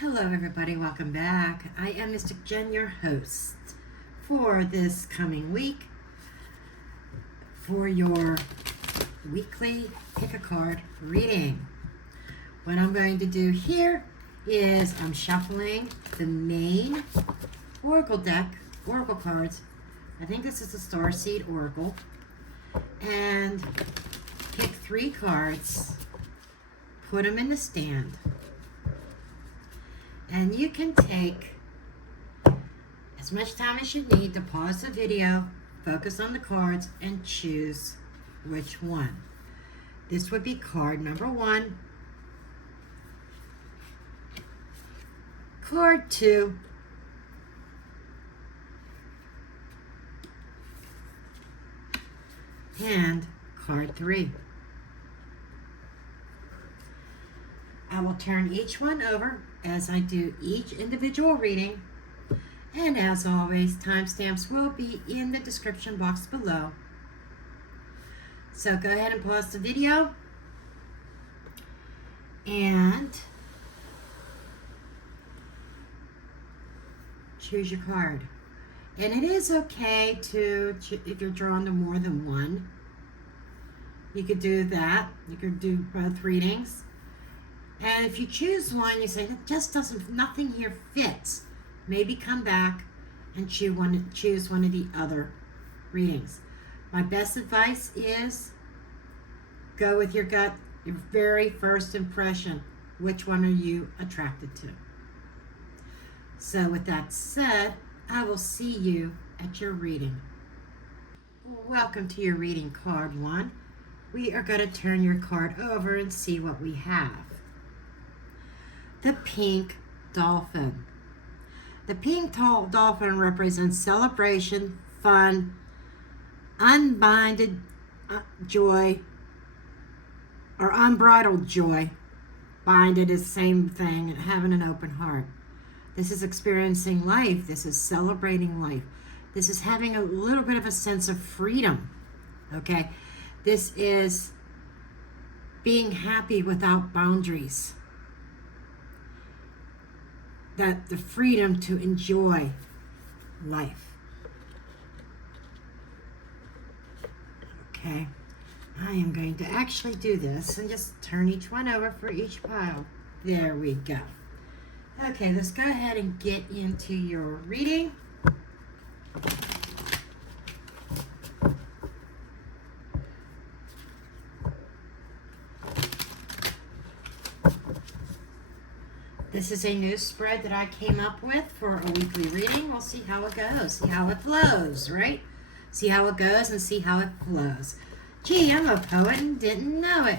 Hello everybody, welcome back. I am Mystic Jen, your host for this coming week for your weekly pick a card reading. What I'm going to do here is I'm shuffling the main Oracle deck, Oracle cards. I think this is the Starseed Oracle. And pick 3 cards, put them in the stand. And you can take as much time as you need to pause the video, focus on the cards, and choose which one. This would be card number 1, card 2, and card 3. I will turn each one over as I do each individual reading, and as always, timestamps will be in the description box below. So go ahead and pause the video and choose your card. And it is okay to, if you're drawn to more than one, you could do that. You could do both readings. And if you choose one, you say, it just doesn't, nothing here fits. Maybe come back and choose one of the other readings. My best advice is go with your gut, your very first impression. Which one are you attracted to? So with that said, I will see you at your reading. Welcome to your reading, card 1. We are going to turn your card over and see what we have. The pink dolphin. The pink dolphin represents celebration, fun, unbinded joy, or unbridled joy. Binded is the same thing, having an open heart. This is experiencing life. This is celebrating life. This is having a little bit of a sense of freedom. Okay? This is being happy without boundaries. That the freedom to enjoy life. Okay, I am going to actually do this and just turn each one over for each pile. There we go. Okay, let's go ahead and get into your reading. This is a new spread that I came up with for a weekly reading. We'll see how it goes, see how it flows, right? See how it goes and see how it flows. Gee, I'm a poet and didn't know it.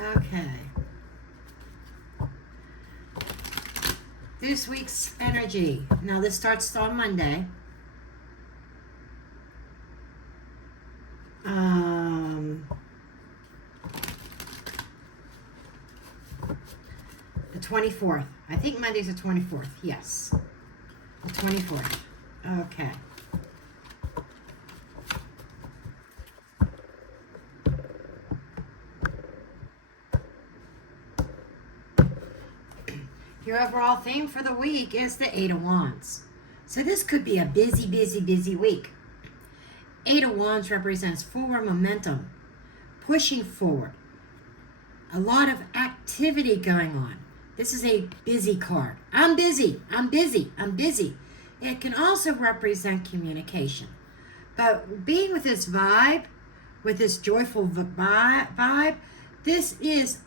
Okay. This week's energy. Now this starts on Monday. The 24th. I think Monday's the 24th. Yes. The 24th. Okay. Your overall theme for the week is the 8 of Wands. So this could be a busy, busy, busy week. 8 of Wands represents forward momentum, pushing forward. A lot of activity going on. This is a busy card. I'm busy, I'm busy, I'm busy. It can also represent communication. But being with this vibe, with this joyful vibe, this is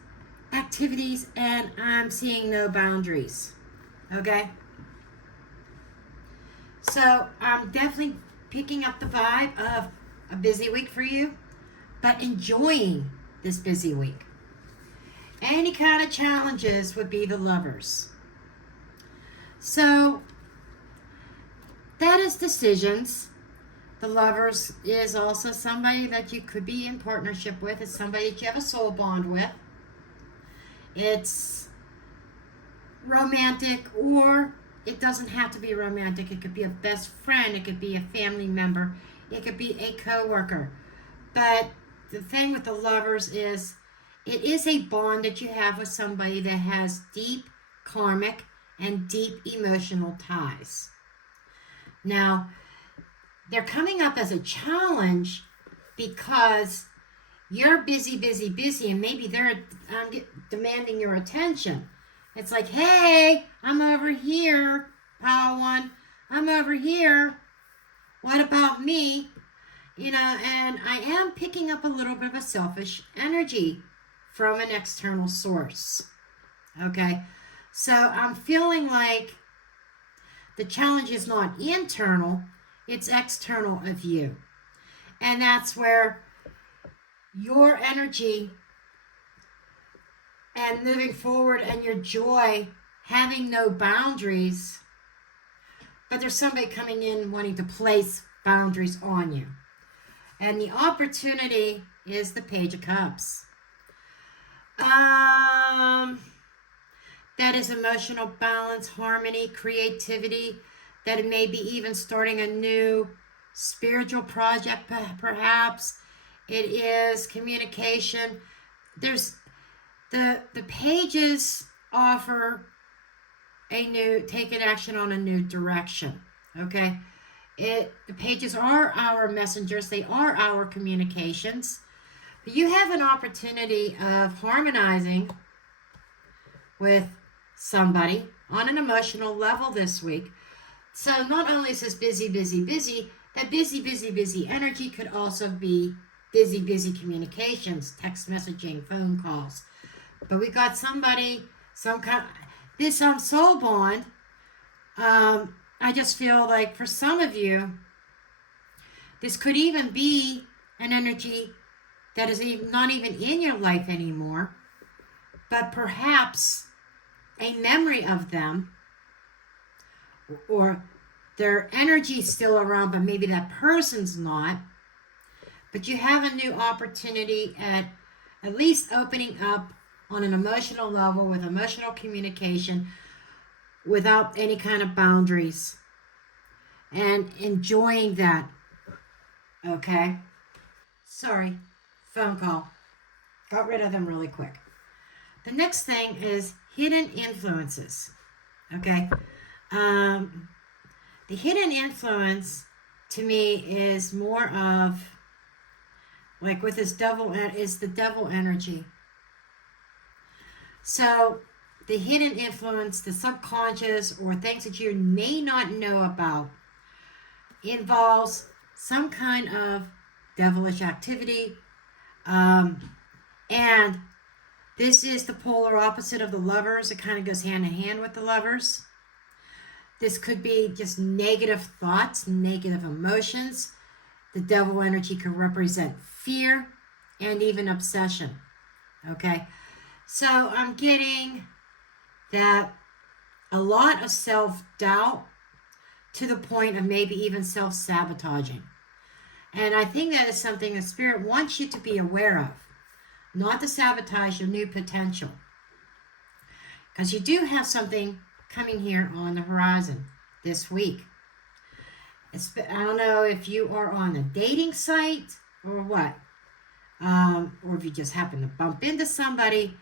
activities and I'm seeing no boundaries. Okay? So I'm definitely picking up the vibe of a busy week for you, but enjoying this busy week. Any kind of challenges would be the Lovers. So that is decisions. The Lovers is also somebody that you could be in partnership with. It's somebody that you have a soul bond with. It's romantic, or it doesn't have to be romantic. It could be a best friend. It could be a family member. It could be a coworker. But the thing with the Lovers is it is a bond that you have with somebody that has deep karmic and deep emotional ties. Now, they're coming up as a challenge because you're busy, busy, busy, and maybe they're demanding your attention. It's like, hey, I'm over here, Padawan. I'm over here. What about me? You know, and I am picking up a little bit of a selfish energy from an external source. Okay? So I'm feeling like the challenge is not internal, it's external of you. And that's where your energy and moving forward and your joy having no boundaries, but there's somebody coming in wanting to place boundaries on you. And the opportunity is the Page of Cups. That is emotional balance, harmony, creativity, that it may be even starting a new spiritual project, perhaps. It is communication. There's the pages offer taking action on a new direction. Okay? The pages are our messengers. They are our communications. But you have an opportunity of harmonizing with somebody on an emotional level this week. So not only is this busy, busy, busy, that busy, busy, busy energy could also be busy, busy communications, text messaging, phone calls. But we got somebody, this soul bond. I just feel like for some of you, this could even be an energy that is not even in your life anymore, but perhaps a memory of them, or their energy still around, but maybe that person's not. But you have a new opportunity at least opening up on an emotional level with emotional communication without any kind of boundaries and enjoying that. Okay? Sorry, phone call. Got rid of them really quick. The next thing is hidden influences. Okay? The hidden influence to me is more of, like with this devil, is the devil energy. So the hidden influence, the subconscious, or things that you may not know about, involves some kind of devilish activity. And this is the polar opposite of the Lovers. It kind of goes hand in hand with the Lovers. This could be just negative thoughts, negative emotions. The devil energy could represent fear and even obsession. Okay? So I'm getting that a lot of self-doubt to the point of maybe even self-sabotaging. And I think that is something the Spirit wants you to be aware of. Not to sabotage your new potential. Because you do have something coming here on the horizon this week. I don't know if you are on a dating site or what. Or if you just happen to bump into somebody.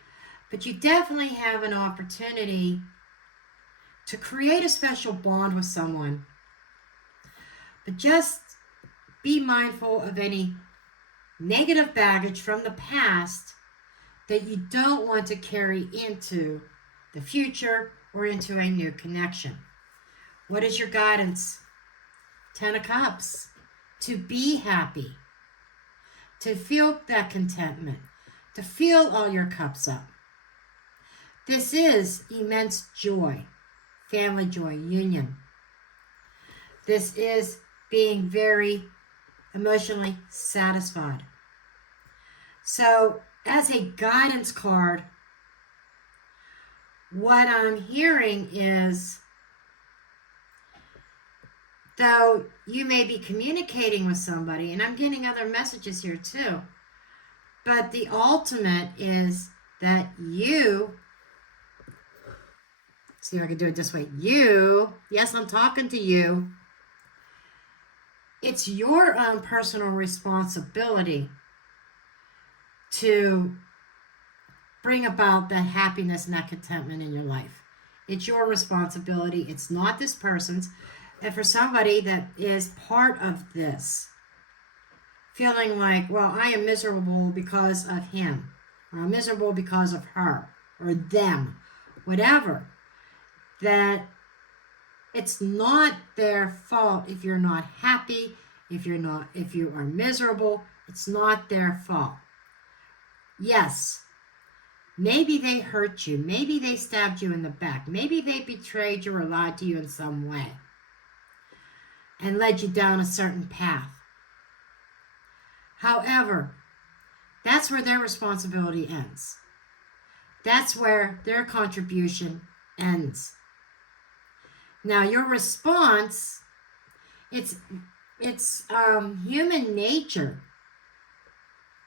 But you definitely have an opportunity to create a special bond with someone. But just be mindful of any negative baggage from the past that you don't want to carry into the future or into a new connection. What is your guidance? 10 of Cups. To be happy. To feel that contentment. To fill all your cups up. This is immense joy. Family joy, union. This is being very emotionally satisfied. So, as a guidance card, what I'm hearing is, though you may be communicating with somebody, and I'm getting other messages here too, but the ultimate is that you, see if I can do it this way, yes, I'm talking to you, it's your own personal responsibility to bring about that happiness and that contentment in your life. It's your responsibility. It's not this person's. And for somebody that is part of this, feeling like, well, I am miserable because of him, or I'm miserable because of her, or them, whatever, that it's not their fault if you're not happy, if you are miserable, it's not their fault. Yes, maybe they hurt you, maybe they stabbed you in the back, maybe they betrayed you or lied to you in some way and led you down a certain path. However, that's where their responsibility ends. That's where their contribution ends. Now, your response, it's human nature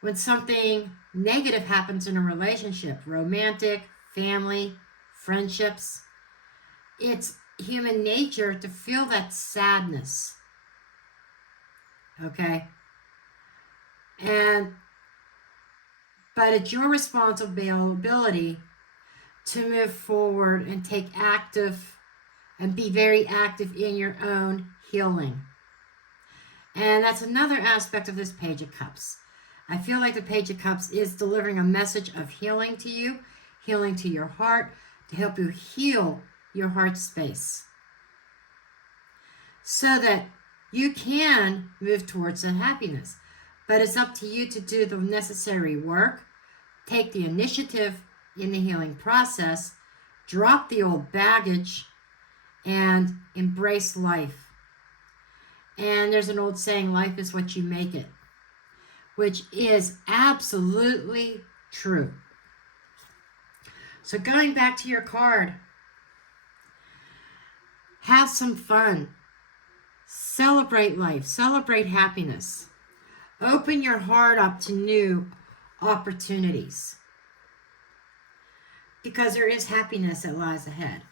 when something negative happens in a relationship, romantic, family, friendships. It's human nature to feel that sadness. Okay? But it's your responsibility to move forward and take active and be very active in your own healing. And that's another aspect of this Page of Cups. I feel like the Page of Cups is delivering a message of healing to you, healing to your heart, to help you heal your heart space, so that you can move towards the happiness. But it's up to you to do the necessary work, take the initiative in the healing process, drop the old baggage, and embrace life. And there's an old saying, life is what you make it, which is absolutely true. So going back to your card, have some fun. Celebrate life. Celebrate happiness. Open your heart up to new opportunities, because there is happiness that lies ahead.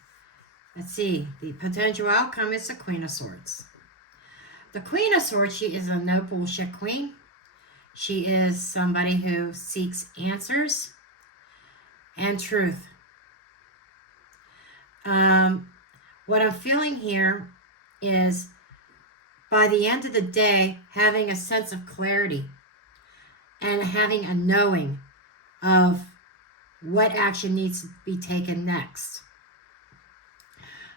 Let's see. The potential outcome is the Queen of Swords. The Queen of Swords, she is a no bullshit queen. She is somebody who seeks answers and truth. What I'm feeling here is, by the end of the day, having a sense of clarity and having a knowing of what action needs to be taken next.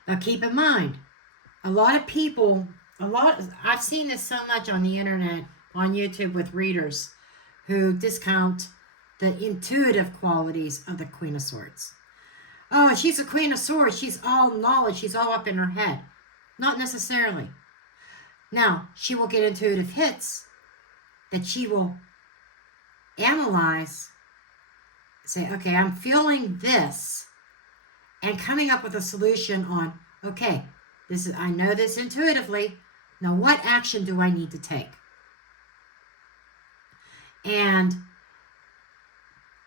Now keep in mind, I've seen this so much on the internet, on YouTube with readers who discount the intuitive qualities of the Queen of Swords. Oh, she's a Queen of Swords. She's all knowledge. She's all up in her head. Not necessarily. Now, she will get intuitive hits that she will analyze, say, okay, I'm feeling this, and coming up with a solution on, okay, I know this intuitively. Now, what action do I need to take? And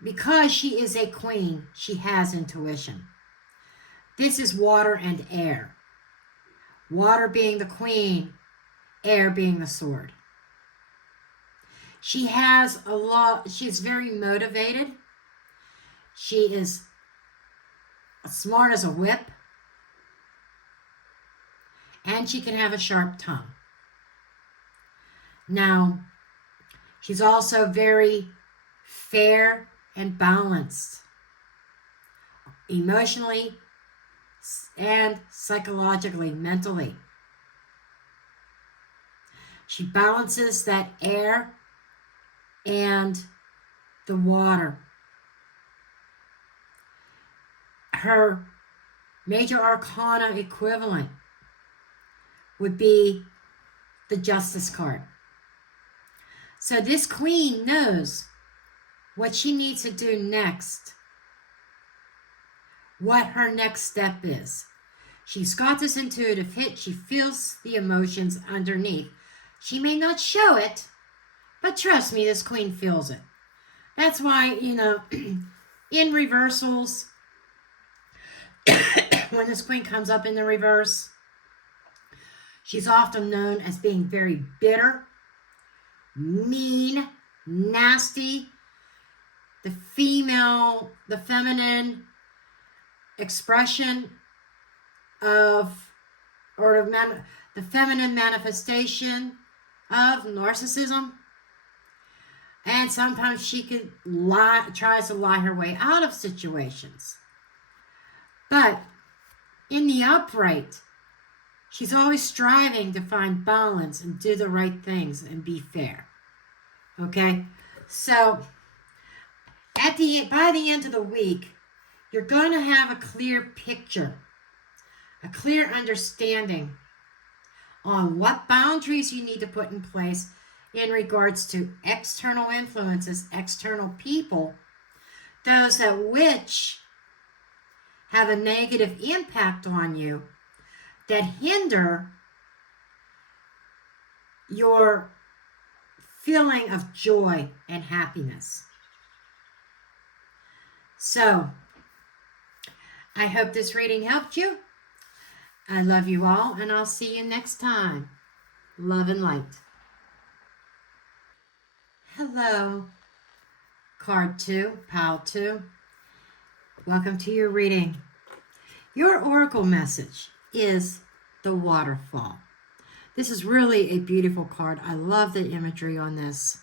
because she is a queen, she has intuition. This is water and air. Water being the queen, air being the sword. She's very motivated. She is smart as a whip. And she can have a sharp tongue. Now, she's also very fair and balanced, emotionally and psychologically, mentally. She balances that air and the water. Her major arcana equivalent would be the Justice card. So this queen knows what she needs to do next, what her next step is. She's got this intuitive hit. She feels the emotions underneath. She may not show it, but trust me, this queen feels it. That's why, in reversals, when this queen comes up in the reverse, she's often known as being very bitter, mean, nasty. The feminine expression of, or the feminine manifestation of narcissism. And sometimes she tries to lie her way out of situations. But in the upright, she's always striving to find balance and do the right things and be fair. Okay? So, by the end of the week, you're going to have a clear picture, a clear understanding on what boundaries you need to put in place in regards to external influences, external people, those that which have a negative impact on you that hinder your feeling of joy and happiness. So, I hope this reading helped you. I love you all, and I'll see you next time. Love and light. Hello, card 2, pile 2. Welcome to your reading. Your oracle message is the waterfall. This is really a beautiful card. I love the imagery on this.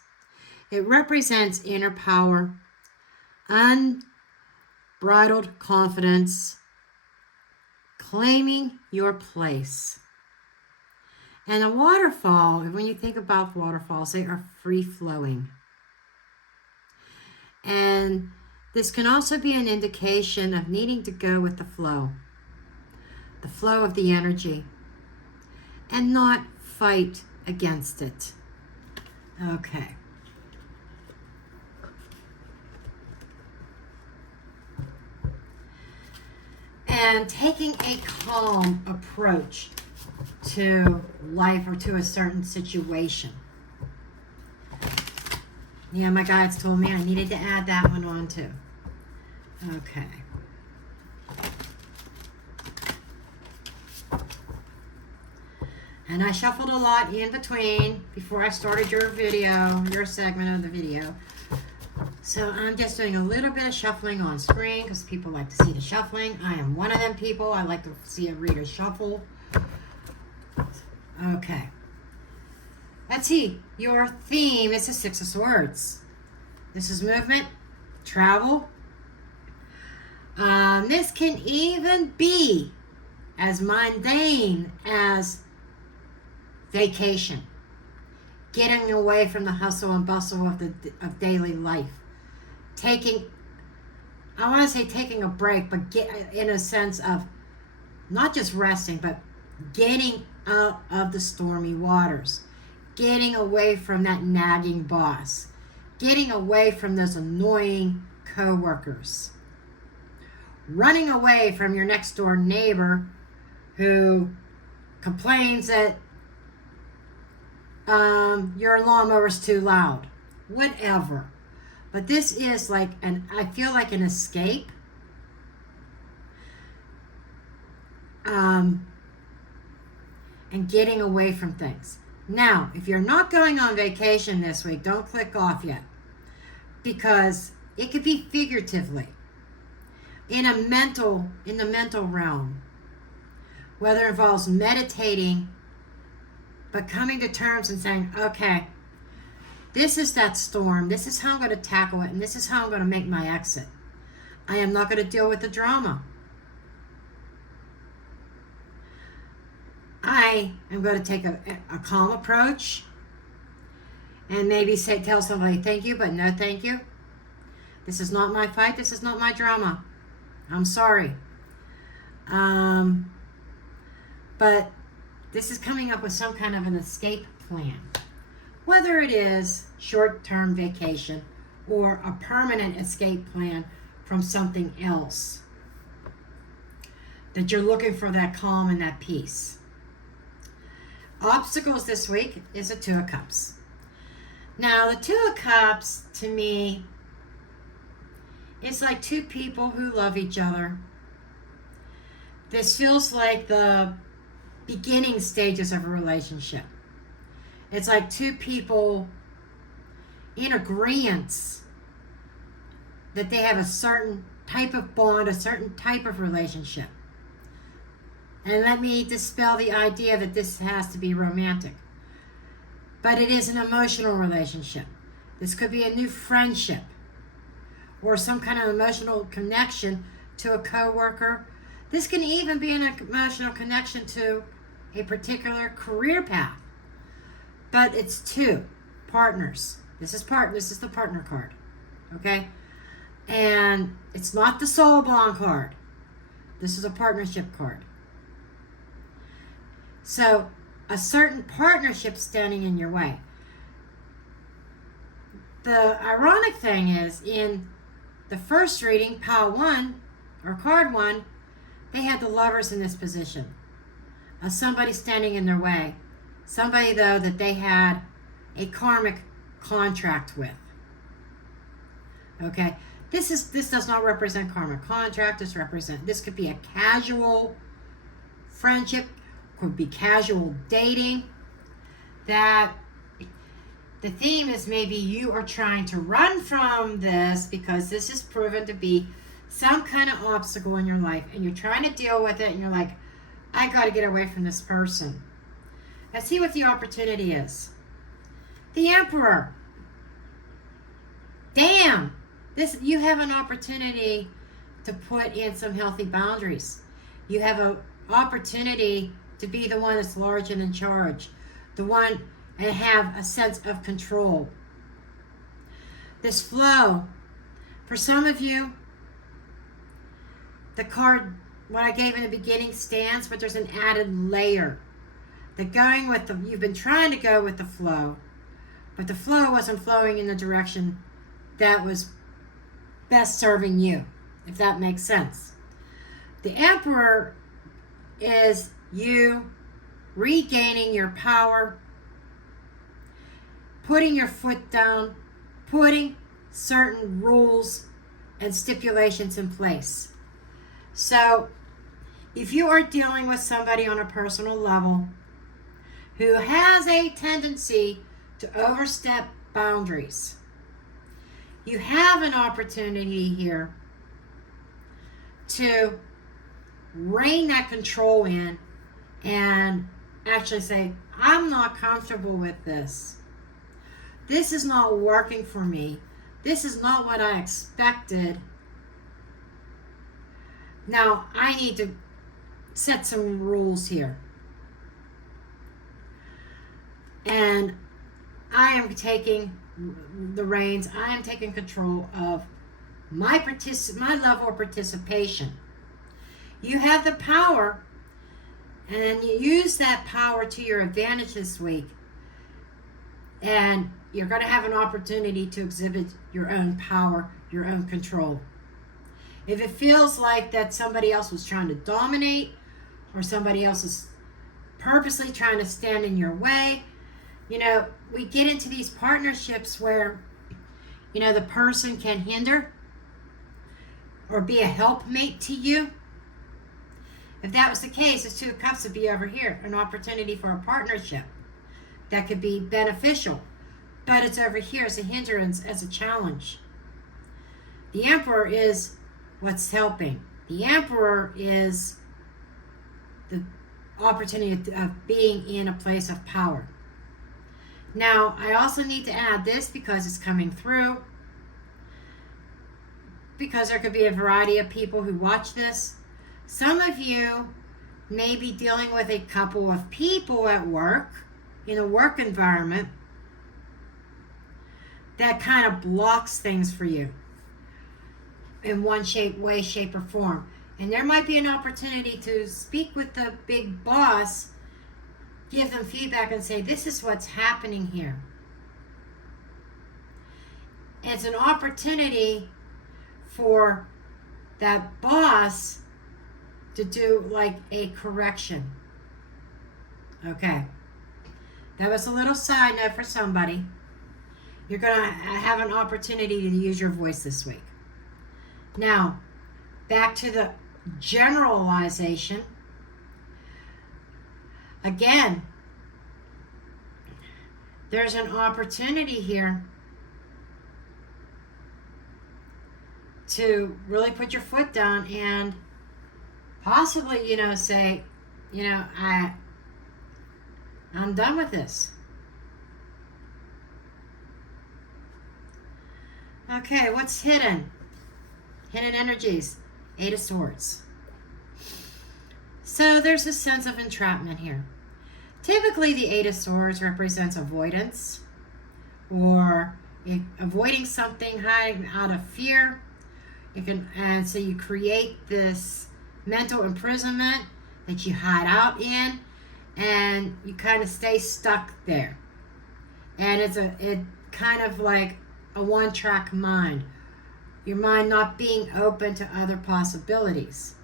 It represents inner power, unbridled confidence, claiming your place. And a waterfall, when you think about waterfalls, they are free-flowing. And this can also be an indication of needing to go with the flow of the energy, and not fight against it. Okay. And taking a calm approach to life or to a certain situation. Yeah, my guides told me I needed to add that one on too. Okay. And I shuffled a lot in between before I started your segment of the video. So I'm just doing a little bit of shuffling on screen because people like to see the shuffling. I am one of them people. I like to see a reader shuffle. Okay. Let's see. Your theme is the Six of Swords. This is movement, travel. This can even be as mundane as vacation. Getting away from the hustle and bustle of daily life. Taking a break, but in a sense of not just resting, but getting out of the stormy waters, getting away from that nagging boss, getting away from those annoying co-workers, running away from your next door neighbor who complains that your lawnmower's too loud, whatever. But this is like I feel like an escape. And getting away from things. Now, if you're not going on vacation this week, don't click off yet. Because it could be figuratively. In the mental realm. Whether it involves meditating, but coming to terms and saying, okay, this is that storm. This is how I'm going to tackle it. And this is how I'm going to make my exit. I am not going to deal with the drama. I am going to take a calm approach. And maybe tell somebody, thank you, but no thank you. This is not my fight. This is not my drama. I'm sorry. But this is coming up with some kind of an escape plan. Whether it is short-term vacation or a permanent escape plan from something else. That you're looking for that calm and that peace. Obstacles this week is the Two of Cups. Now, the Two of Cups, to me, it's like two people who love each other. This feels like the beginning stages of a relationship. It's like two people in agreement that they have a certain type of bond, a certain type of relationship. And let me dispel the idea that this has to be romantic. But it is an emotional relationship. This could be a new friendship or some kind of emotional connection to a coworker. This can even be an emotional connection to a particular career path. But it's two partners. This is the partner card. Okay? And it's not the soul bond card. This is a partnership card. So, a certain partnership standing in your way. The ironic thing is, in the first reading, pile 1, or card 1, they had the lovers in this position. Somebody standing in their way. Somebody, though, that they had a karmic contract with. Okay? This does not represent karmic contract. This could be a casual friendship, could be casual dating. That the theme is maybe you are trying to run from this because this is proven to be some kind of obstacle in your life, and you're trying to deal with it, and you're like, I got to get away from this person. Let's see what the opportunity is. The Emperor. Damn! You have an opportunity to put in some healthy boundaries. You have an opportunity to be the one that's large and in charge. The one and have a sense of control. This flow. For some of you, the card, what I gave in the beginning stands, but there's an added layer. You've been trying to go with the flow, but the flow wasn't flowing in the direction that was best serving you, if that makes sense. The Emperor is you regaining your power, putting your foot down, putting certain rules and stipulations in place. So, if you are dealing with somebody on a personal level who has a tendency to overstep boundaries, you have an opportunity here to rein that control in and actually say, I'm not comfortable with this. This is not working for me. This is not what I expected. Now, I need to set some rules here. And I am taking the reins. I am taking control of my level of participation. You have the power, and you use that power to your advantage this week. And you're going to have an opportunity to exhibit your own power, your own control. If it feels like that somebody else was trying to dominate, or somebody else is purposely trying to stand in your way, we get into these partnerships where, the person can hinder or be a helpmate to you. If that was the case, the Two of Cups would be over here, an opportunity for a partnership that could be beneficial. But it's over here as a hindrance, as a challenge. The Emperor is what's helping. The Emperor is the opportunity of being in a place of power. Now, I also need to add this because it's coming through. Because there could be a variety of people who watch this. Some of you may be dealing with a couple of people at work, in a work environment, that kind of blocks things for you in one way, shape, or form. And there might be an opportunity to speak with the big boss, give them feedback and say, this is what's happening here. It's an opportunity for that boss to do like a correction. Okay. That was a little side note for somebody. You're going to have an opportunity to use your voice this week. Now, back to the generalization. Again, there's an opportunity here to really put your foot down and possibly, say, I'm done with this. Okay, what's hidden? Hidden energies. Eight of Swords. So there's a sense of entrapment here. Typically, the Eight of Swords represents avoidance or avoiding something, hiding out of fear. And so you create this mental imprisonment that you hide out in, and you kind of stay stuck there. And it kind of like a one-track mind. Your mind not being open to other possibilities.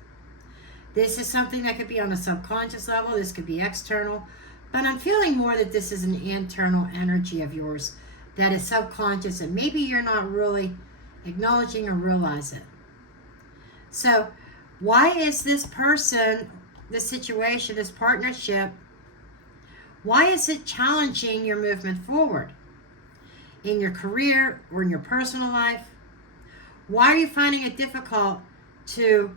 This is something that could be on a subconscious level. This could be external. But I'm feeling more that this is an internal energy of yours that is subconscious and maybe you're not really acknowledging or realize it. So why is this person, this situation, this partnership, why is it challenging your movement forward? In your career or in your personal life? Why are you finding it difficult to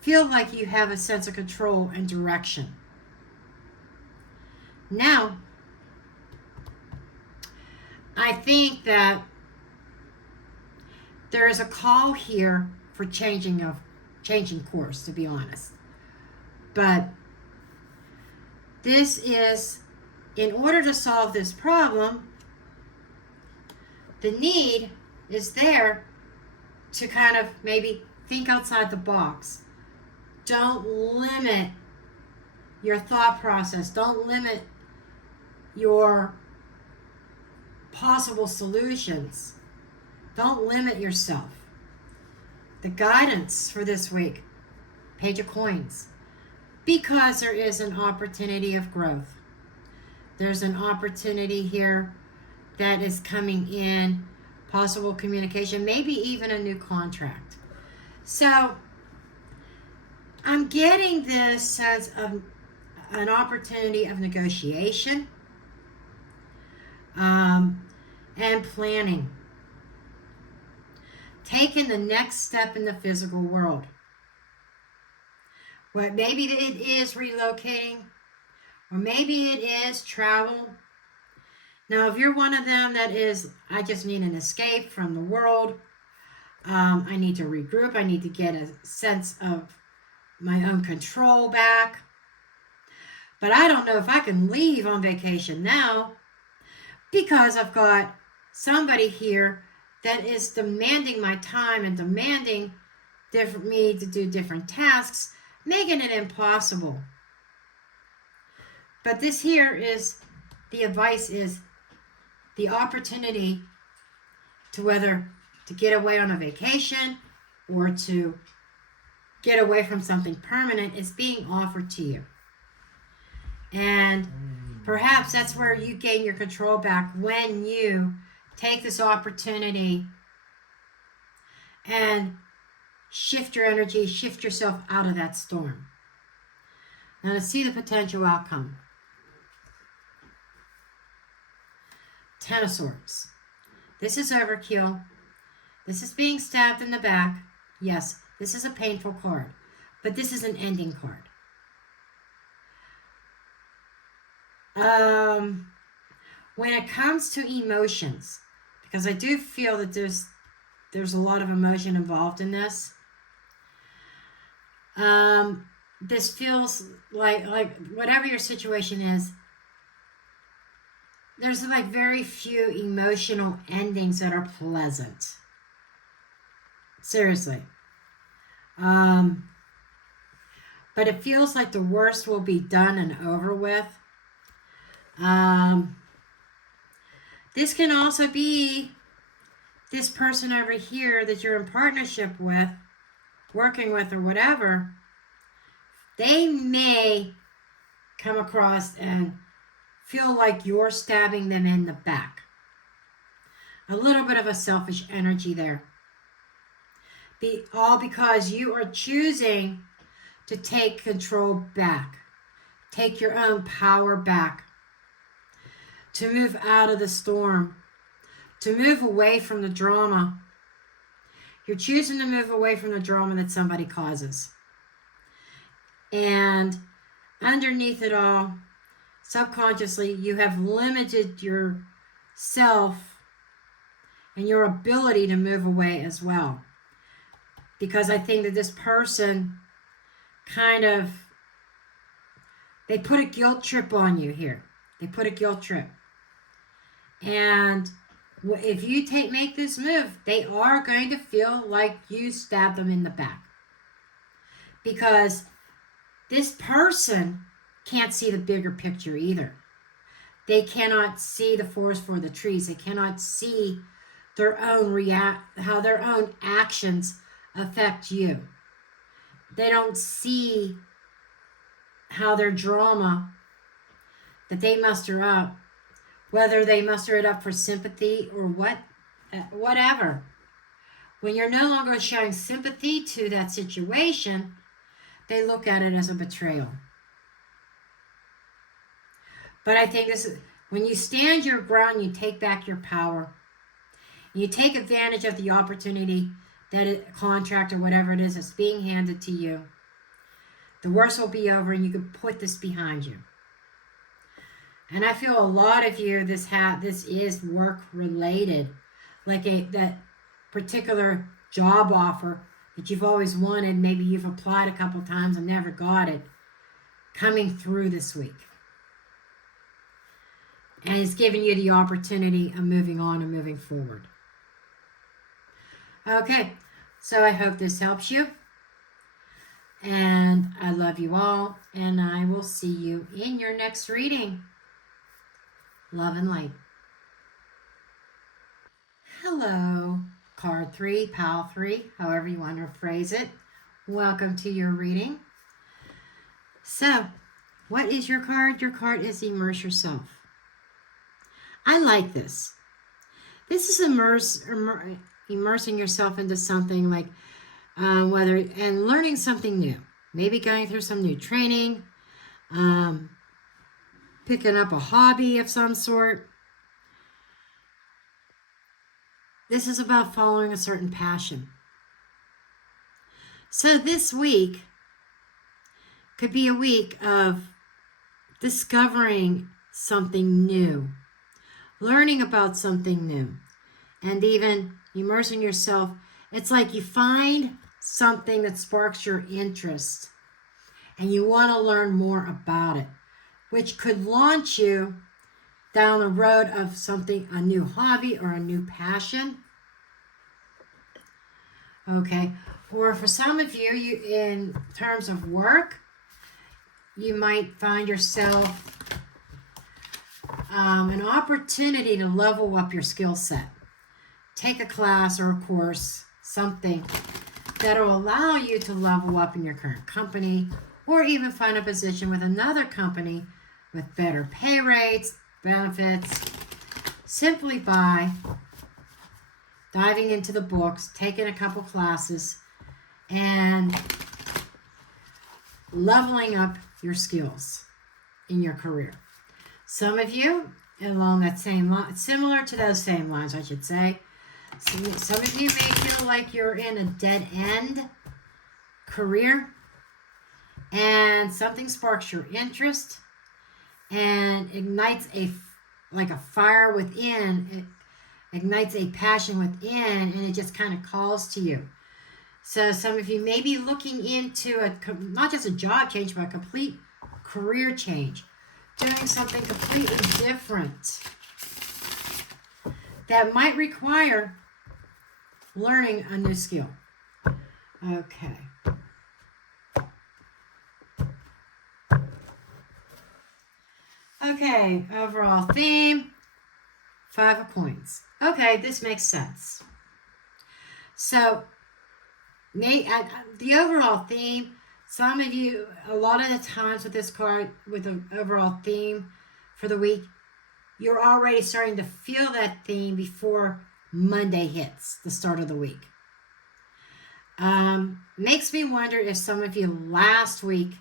feel like you have a sense of control and direction? Now, I think that there is a call here for changing course, to be honest. But this is, in order to solve this problem, the need is there to kind of maybe think outside the box. Don't limit your thought process. Don't limit your possible solutions. Don't limit yourself. The guidance for this week, Page of Coins. Because there is an opportunity of growth. There's an opportunity here that is coming in, possible communication, maybe even a new contract. So I'm getting this sense of an opportunity of negotiation and planning. Taking the next step in the physical world. Well, maybe it is relocating, or maybe it is travel. Now, if you're one of them that is, I just need an escape from the world, I need to regroup, I need to get a sense of my own control back. But I don't know if I can leave on vacation now because I've got somebody here that is demanding my time and demanding me to do different tasks, making it impossible. But this here is, the advice is the opportunity to whether to get away on a vacation or to get away from something permanent is being offered to you. And perhaps that's where you gain your control back, when you take this opportunity and shift your energy, shift yourself out of that storm. Now, to see the potential outcome. Ten of Swords. This is overkill. This is being stabbed in the back. Yes, this is a painful card, but this is an ending card. When it comes to emotions, because I do feel that there's a lot of emotion involved in this. This feels like whatever your situation is, there's like very few emotional endings that are pleasant. Seriously. But it feels like the worst will be done and over with. This can also be this person over here that you're in partnership with, working with, or whatever. They may come across and feel like you're stabbing them in the back. A little bit of a selfish energy there. All because you are choosing to take control back. Take your own power back. To move out of the storm. To move away from the drama. You're choosing to move away from the drama that somebody causes. And underneath it all, subconsciously, you have limited yourself and your ability to move away as well. Because I think that this person they put a guilt trip on you here. They put a guilt trip. And if you make this move, they are going to feel like you stabbed them in the back. Because this person can't see the bigger picture either. They cannot see the forest for the trees. They cannot see their own how their own actions affect you. They don't see how their drama that they muster up, whether they muster it up for sympathy or whatever. When you're no longer showing sympathy to that situation, they look at it as a betrayal. But I think this is when you stand your ground, you take back your power. You take advantage of the opportunity that a contract or whatever it is that's being handed to you. The worst will be over and you can put this behind you. And I feel a lot of you, this is work related. Like that particular job offer that you've always wanted, maybe you've applied a couple times and never got it, coming through this week. And it's giving you the opportunity of moving on and moving forward. Okay, so I hope this helps you. And I love you all. And I will see you in your next reading. Love and light. Hello, card 3, pal 3, however you want to phrase it. Welcome to your reading. So, what is your card? Your card is immerse yourself. I like this. This is immersing yourself into something like and learning something new. Maybe going through some new training, picking up a hobby of some sort. This is about following a certain passion. So this week could be a week of discovering something new, learning about something new, and even immersing yourself. It's like you find something that sparks your interest and you want to learn more about it, which could launch you down the road of something, a new hobby or a new passion. Okay, or for some of you, in terms of work, you might find yourself an opportunity to level up your skill set. Take a class or a course, something that will allow you to level up in your current company, or even find a position with another company with better pay rates, benefits, simply by diving into the books, taking a couple classes, and leveling up your skills in your career. Some of you, along that same line, similar to those same lines, I should say, some of you may feel like you're in a dead-end career, and something sparks your interest and ignites a fire within. It ignites a passion within, and it just kind of calls to you. So some of you may be looking into not just a job change, but a complete career change, doing something completely different that might require learning a new skill. Okay. Okay, overall theme, 5 of coins. Okay, this makes sense. So, the overall theme, some of you, a lot of the times with this card, with the overall theme for the week, you're already starting to feel that theme before Monday hits, the start of the week. Makes me wonder if some of you last week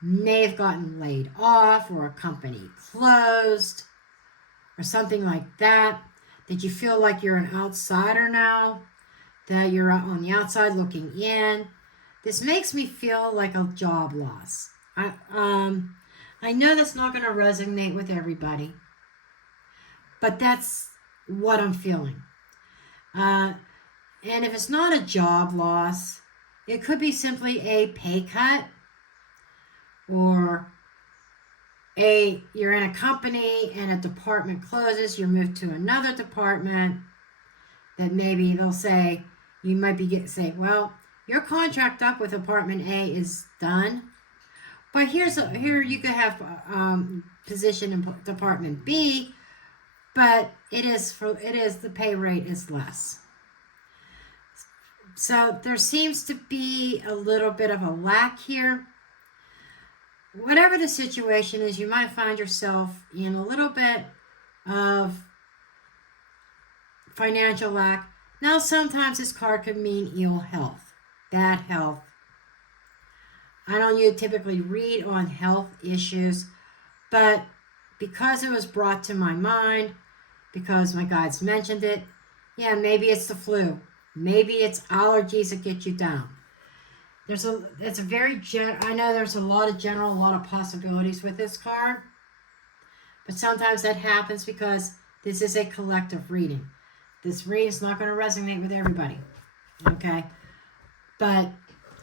may have gotten laid off, or a company closed, or something like that. Did you feel like you're an outsider now? That you're on the outside looking in? this makes me feel like a job loss. I know that's not going to resonate with everybody, but that's what I'm feeling. And if it's not a job loss, it could be simply a pay cut, or you're in a company and a department closes, you're moved to another department that maybe they'll say, you might be say, well, your contract up with department A is done, but here you could have position in department B, but the pay rate is less. So there seems to be a little bit of a lack here. Whatever the situation is, you might find yourself in a little bit of financial lack. Now, sometimes this card could mean ill health, bad health. I don't typically read on health issues, but because it was brought to my mind, because my guides mentioned it, yeah, maybe it's the flu. Maybe it's allergies that get you down. I know there's a lot of possibilities with this card, but sometimes that happens because this is a collective reading. This reading is not going to resonate with everybody, okay? But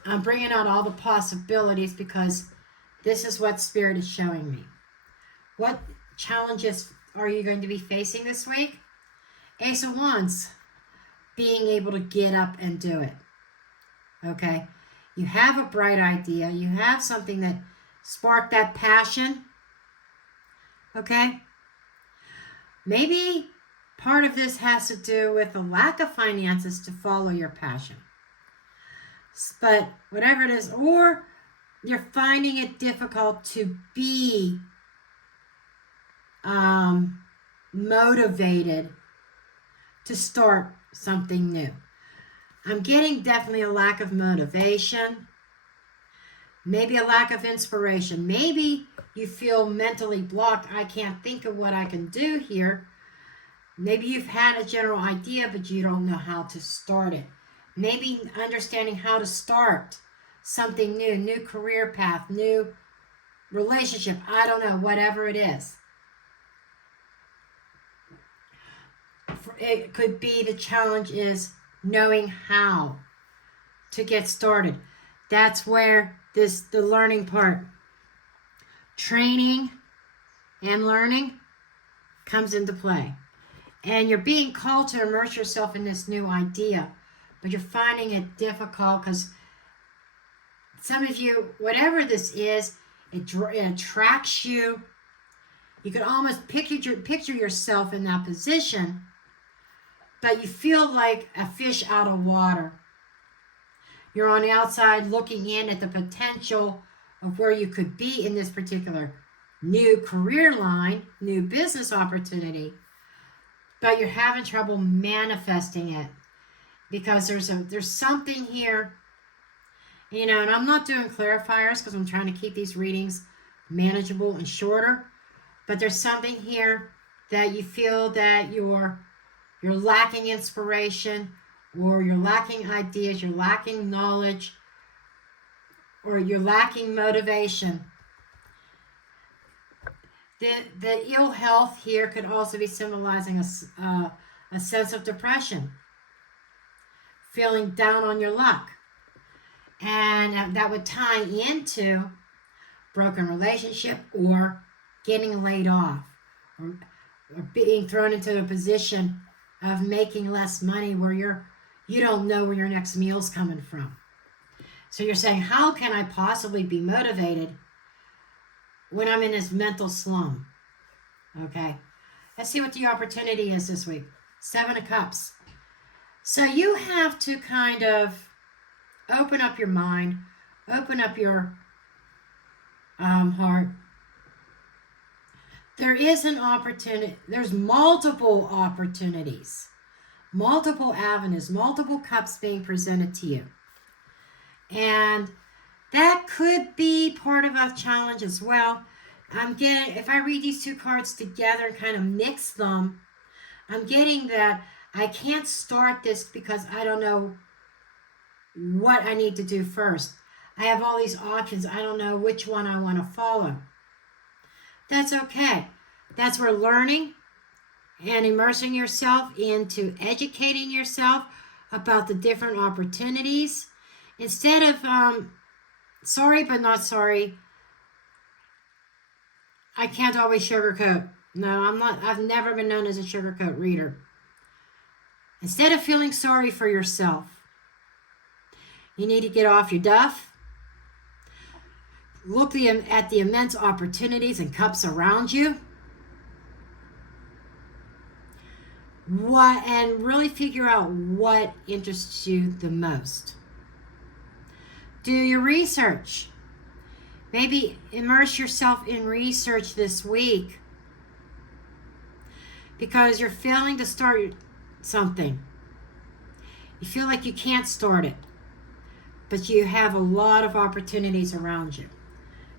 I'm bringing out all the possibilities because this is what Spirit is showing me. What challenges are you going to be facing this week? Ace of Wands, being able to get up and do it, okay? You have a bright idea. You have something that sparked that passion, okay? Maybe part of this has to do with the lack of finances to follow your passion. But whatever it is, or you're finding it difficult to be motivated to start something new. I'm getting definitely a lack of motivation, maybe a lack of inspiration. Maybe you feel mentally blocked. I can't think of what I can do here. Maybe you've had a general idea, but you don't know how to start it. Maybe understanding how to start something new career path, new relationship. I don't know, whatever it is. It could be the challenge is knowing how to get started. That's where the learning part, training and learning, comes into play. And you're being called to immerse yourself in this new idea, but you're finding it difficult because some of you, whatever this is, it attracts you. You could almost picture yourself in that position, but you feel like a fish out of water. You're on the outside looking in at the potential of where you could be in this particular new career line, new business opportunity, but you're having trouble manifesting it because there's something here, and I'm not doing clarifiers because I'm trying to keep these readings manageable and shorter, but there's something here that you feel that you're lacking inspiration, or you're lacking ideas, you're lacking knowledge, or you're lacking motivation. The ill health here could also be symbolizing a sense of depression, feeling down on your luck. And that would tie into broken relationship, or getting laid off, or being thrown into a position of making less money where you don't know where your next meal's coming from. So you're saying, how can I possibly be motivated when I'm in this mental slum? Okay, let's see what the opportunity is this week. 7 of Cups. So you have to kind of open up your mind, open up your heart. There is an opportunity. There's multiple opportunities, multiple avenues, multiple cups being presented to you. And that could be part of a challenge as well. If I read these two cards together and kind of mix them, I'm getting that I can't start this because I don't know what I need to do first. I have all these options. I don't know which one I want to follow. That's okay. That's where learning and immersing yourself into educating yourself about the different opportunities. Instead of sorry but not sorry, I can't always sugarcoat. No, I'm not. I've never been known as a sugarcoat reader. Instead of feeling sorry for yourself, you need to get off your duff. Look at the immense opportunities and cups around you. And really figure out what interests you the most. Do your research. Maybe immerse yourself in research this week because you're failing to start something. You feel like you can't start it, but you have a lot of opportunities around you.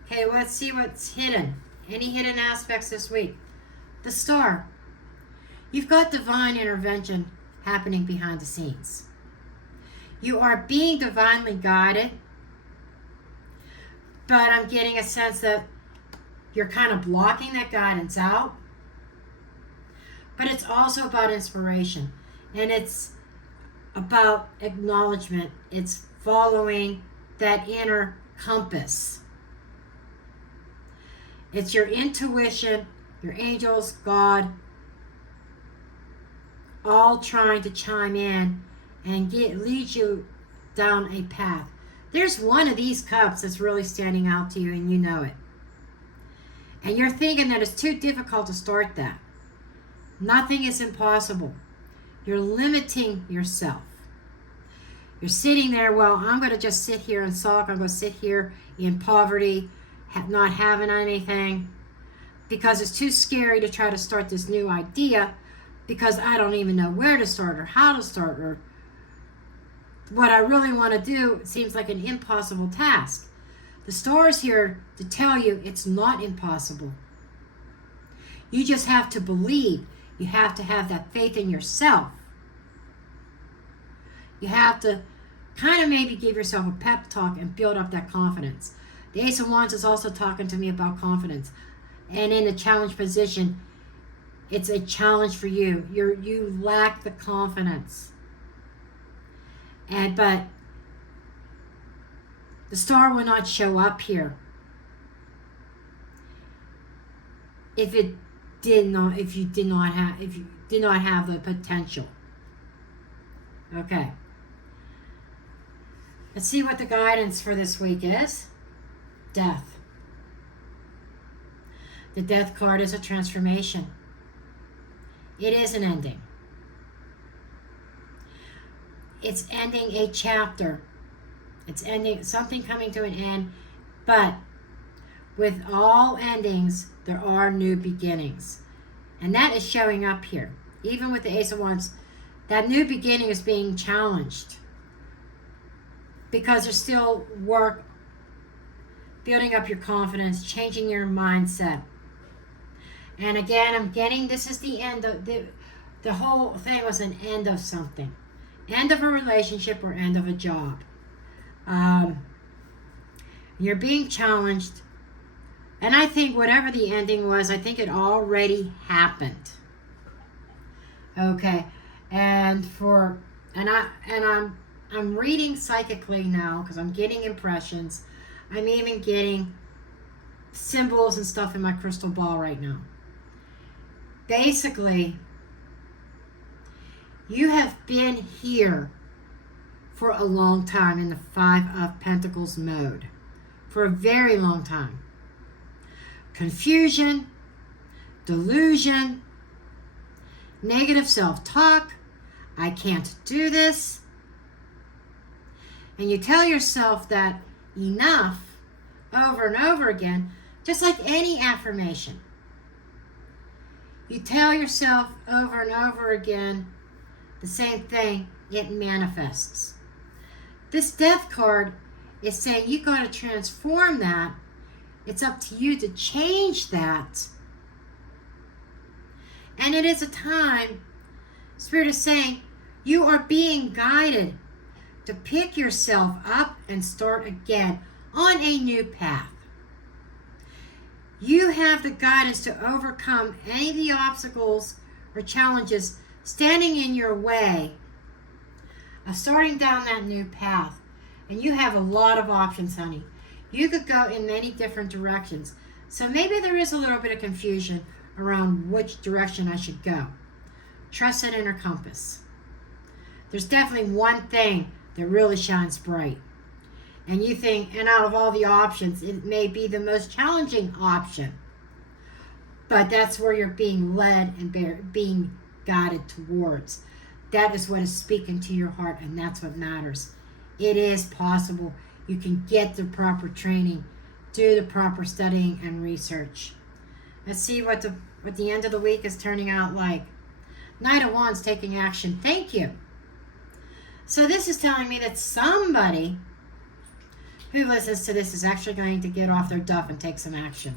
Okay, let's see what's hidden. Any hidden aspects this week? The Star. You've got divine intervention happening behind the scenes. You are being divinely guided, but I'm getting a sense that you're kind of blocking that guidance out. But it's also about inspiration, and it's about acknowledgement. It's following that inner compass. It's your intuition, your angels, God, all trying to chime in and lead you down a path. There's one of these cups that's really standing out to you, and you know it. And you're thinking that it's too difficult to start that. Nothing is impossible. You're limiting yourself. You're sitting there, well, I'm going to just sit here and sulk. I'm going to sit here in poverty, not having anything, because it's too scary to try to start this new idea, because I don't even know where to start or how to start, or what I really want to do seems like an impossible task. The Star is here to tell you it's not impossible. You just have to believe. You have to have that faith in yourself. You have to kind of maybe give yourself a pep talk and build up that confidence. The Ace of Wands is also talking to me about confidence. And in a challenge position, it's a challenge for you. You lack the confidence. But the Star will not show up here if you did not have the potential. Okay. Let's see what the guidance for this week is. Death. The Death card is a transformation. It is an ending. It's ending a chapter. It's ending something coming to an end. But with all endings, there are new beginnings. And that is showing up here. Even with the Ace of Wands, that new beginning is being challenged. Because there's still work building up your confidence, changing your mindset. And again, I'm getting, this is the end of, the whole thing was an end of something. End of a relationship or end of a job. You're being challenged. And I think whatever the ending was, I think it already happened. Okay. And I'm reading psychically now because I'm getting impressions. I'm even getting symbols and stuff in my crystal ball right now. Basically, you have been here for a long time in the Five of Pentacles mode. For a very long time. Confusion, delusion, negative self-talk, I can't do this. And you tell yourself that enough over and over again, just like any affirmation. You tell yourself over and over again the same thing, it manifests. This Death card is saying you got to transform that. It's up to you to change that. And it is a time, Spirit is saying, you are being guided to pick yourself up and start again on a new path. You have the guidance to overcome any of the obstacles or challenges standing in your way of starting down that new path. And you have a lot of options, honey. You could go in many different directions. So maybe there is a little bit of confusion around which direction I should go. Trust that inner compass. There's definitely one thing that really shines bright. And you think, and out of all the options, it may be the most challenging option. But that's where you're being led and being guided towards. That is what is speaking to your heart, and that's what matters. It is possible. You can get the proper training, do the proper studying and research. Let's see what the end of the week is turning out like. Knight of Wands taking action. Thank you. So this is telling me that somebody who listens to this is actually going to get off their duff and take some action.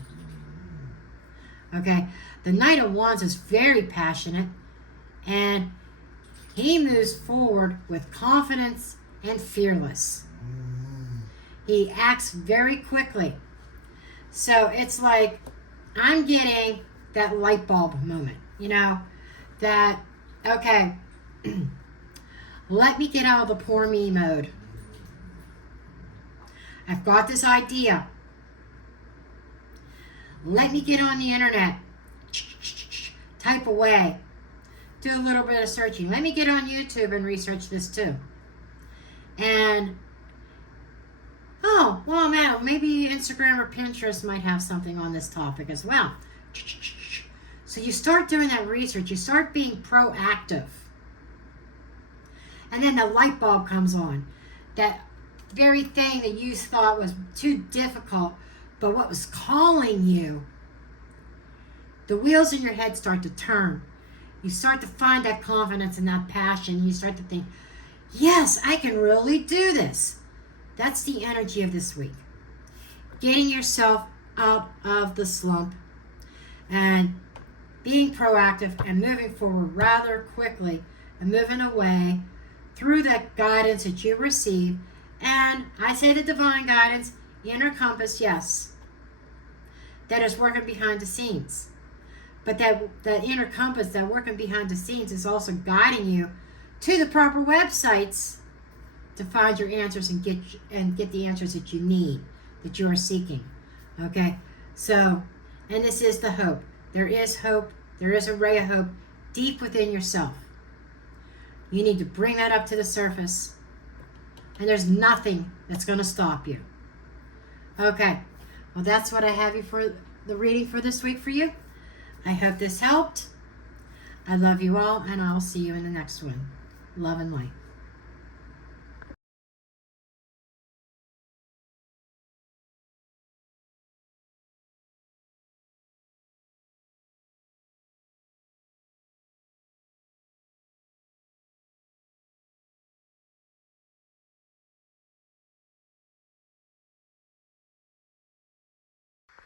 Okay, the Knight of Wands is very passionate, and he moves forward with confidence and fearless. He acts very quickly. So it's like I'm getting that light bulb moment, that, okay, let me get out of the poor me mode. I've got this idea. Let me get on the internet. Type away. Do a little bit of searching. Let me get on YouTube and research this too. And, oh, well, man, maybe Instagram or Pinterest might have something on this topic as well. So you start doing that research. You start being proactive. And then the light bulb comes on. That very thing that you thought was too difficult, but what was calling you, the wheels in your head start to turn. You start to find that confidence and that passion. You start to think, yes, I can really do this. That's the energy of this week. Getting yourself out of the slump and being proactive and moving forward rather quickly and moving away through that guidance that you receive. And I say the divine guidance, inner compass, yes, that is working behind the scenes. But that inner compass, that working behind the scenes, is also guiding you to the proper websites to find your answers and get the answers that you need, that you are seeking. Okay? So, and this is the hope. There is hope. There is a ray of hope deep within yourself. You need to bring that up to the surface. And there's nothing that's going to stop you. Okay. Well, that's what I have you for the reading for this week for you. I hope this helped. I love you all, and I'll see you in the next one. Love and light.